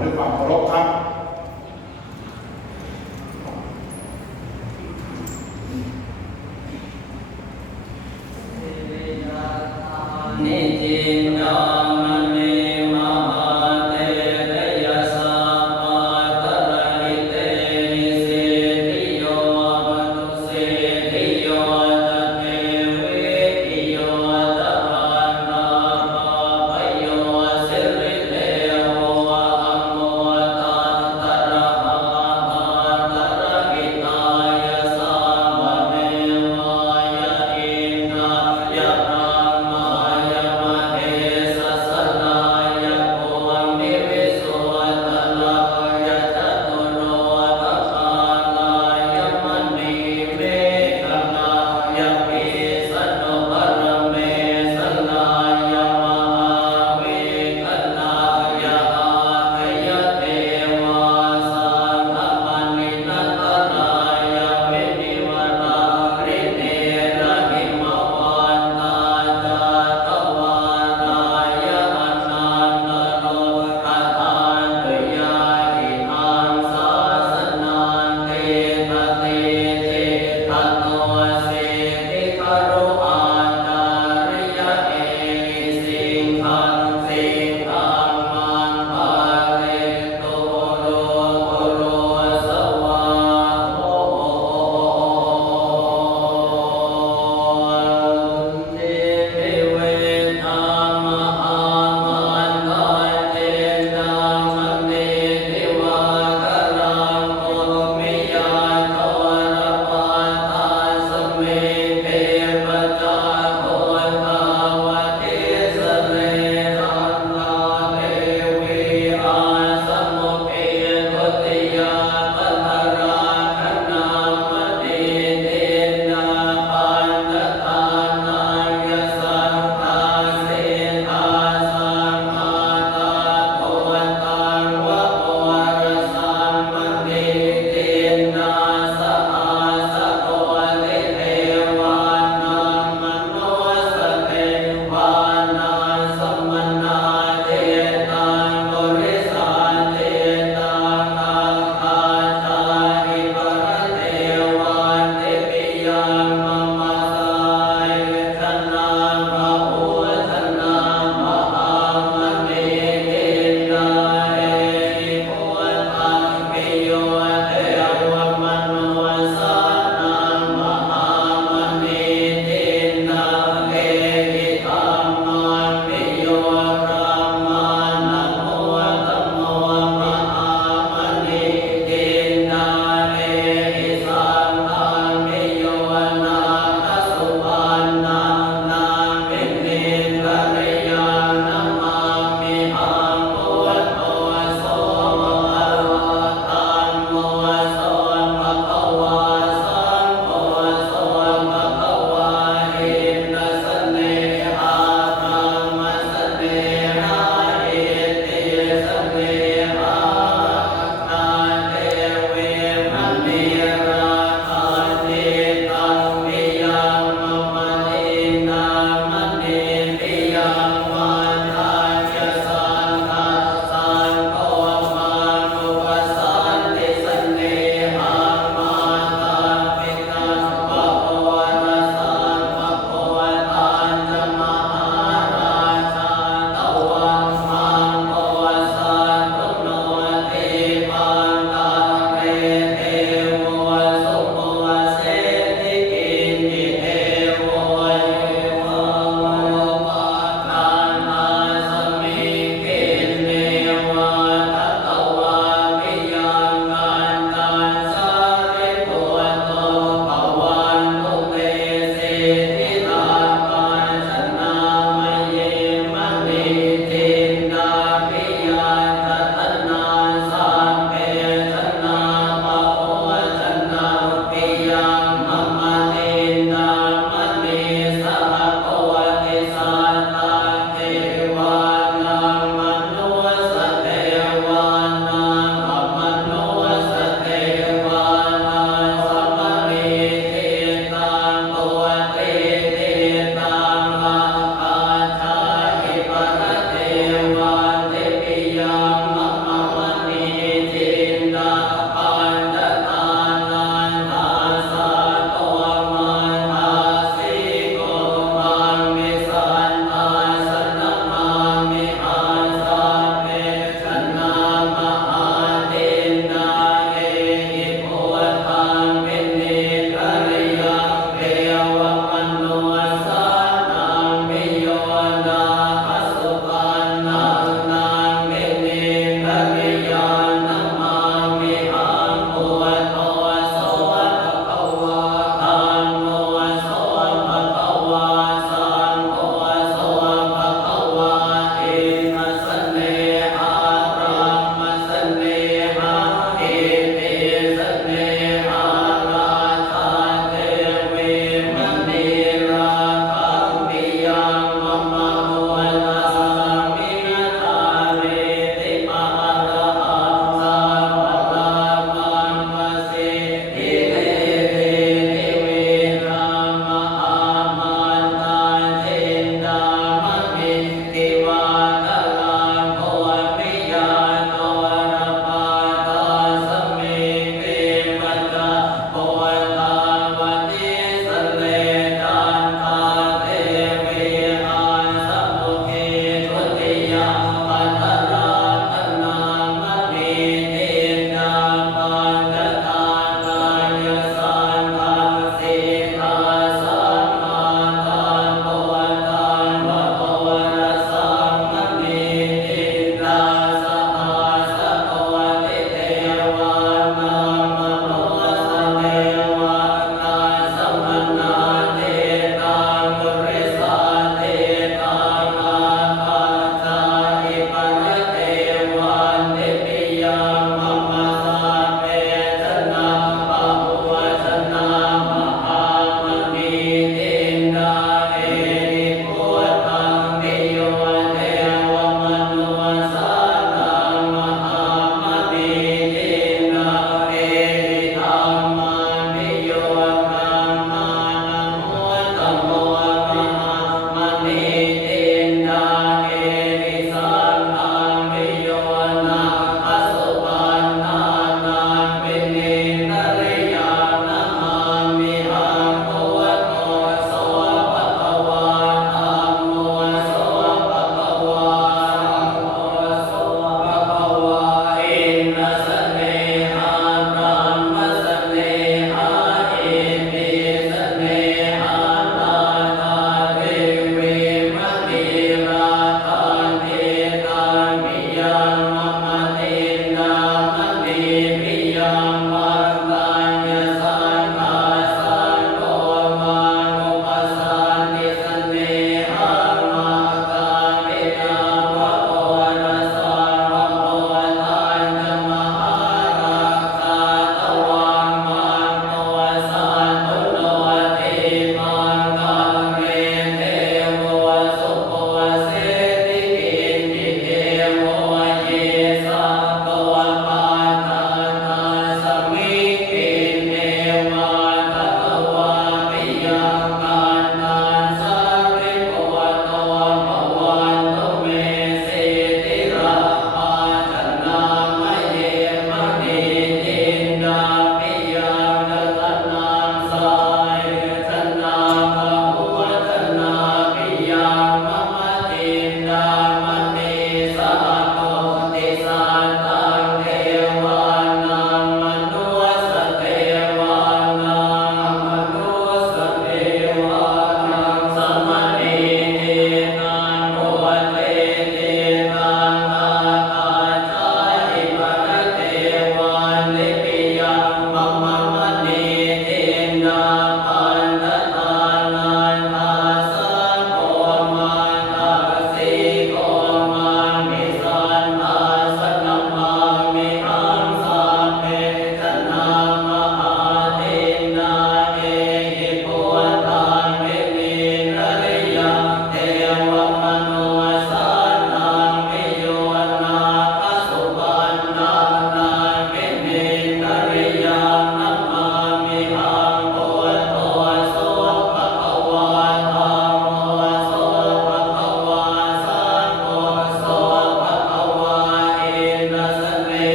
ด้วยความเคารพครับ